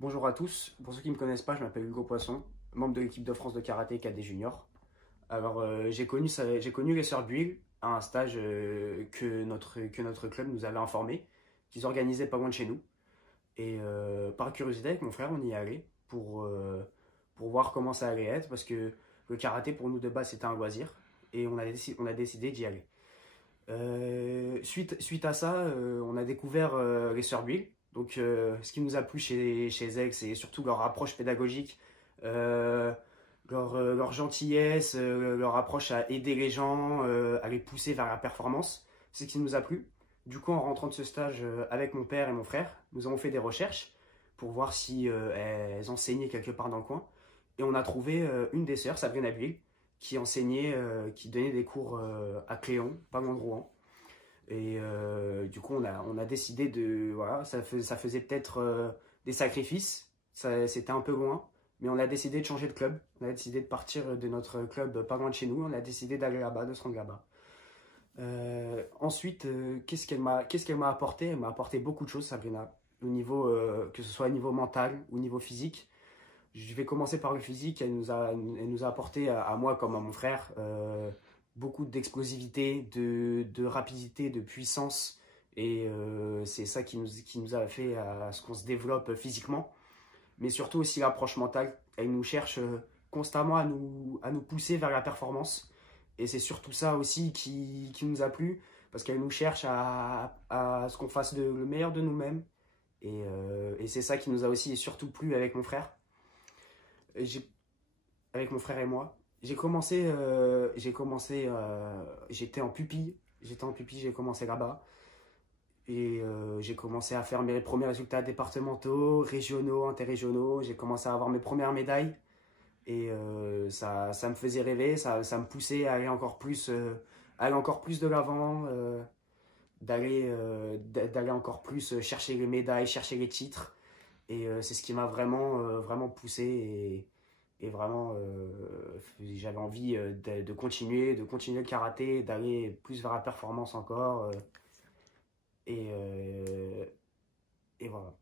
Bonjour à tous, pour ceux qui ne me connaissent pas, je m'appelle Hugo Poisson, membre de l'équipe de France de karaté cadet junior. Alors j'ai connu les sœurs Buil à un stage que notre club nous avait informé, qu'ils organisaient pas loin de chez nous. Et par curiosité avec mon frère, on y est allé pour voir comment ça allait être, parce que le karaté pour nous de base c'était un loisir, et on a décidé d'y aller. Suite à ça, on a découvert les sœurs Buil. Donc, ce qui nous a plu chez elles, c'est surtout leur approche pédagogique, euh, leur gentillesse, leur approche à aider les gens, à les pousser vers la performance. C'est ce qui nous a plu. Du coup, en rentrant de ce stage avec mon père et mon frère, nous avons fait des recherches pour voir si elles enseignaient quelque part dans le coin. Et on a trouvé une des sœurs, Sabrina Buil, qui enseignait, qui donnait des cours à Cléon, pas loin de Rouen. Et du coup, on a décidé de. Voilà, ça faisait peut-être des sacrifices, c'était un peu loin, mais on a décidé de changer de club. On a décidé de partir de notre club pas loin de chez nous. On a décidé d'aller là-bas, de se rendre là-bas. Ensuite, qu'est-ce qu'elle m'a apporté? Elle m'a apporté beaucoup de choses, Sabrina, au niveau, que ce soit au niveau mental ou au niveau physique. Je vais commencer par le physique. Elle nous a apporté à moi comme à mon frère beaucoup d'explosivité, de rapidité, de puissance. Et c'est ça qui nous a fait à ce qu'on se développe physiquement. Mais surtout aussi l'approche mentale. Elle nous cherche constamment à nous pousser vers la performance. Et c'est surtout ça aussi qui nous a plu. Parce qu'elle nous cherche à ce qu'on fasse le meilleur de nous-mêmes. Et c'est ça qui nous a aussi et surtout plu avec mon frère. J'ai avec mon frère et moi. J'étais en pupille, j'ai commencé là-bas. Et j'ai commencé à faire mes premiers résultats départementaux, régionaux, interrégionaux. J'ai commencé à avoir mes premières médailles. Et ça me faisait rêver, ça me poussait à aller encore plus de l'avant, d'aller encore plus chercher les médailles, chercher les titres. Et c'est ce qui m'a vraiment poussé. Et vraiment, j'avais envie de continuer le karaté, d'aller plus vers la performance encore. Et, euh, et voilà.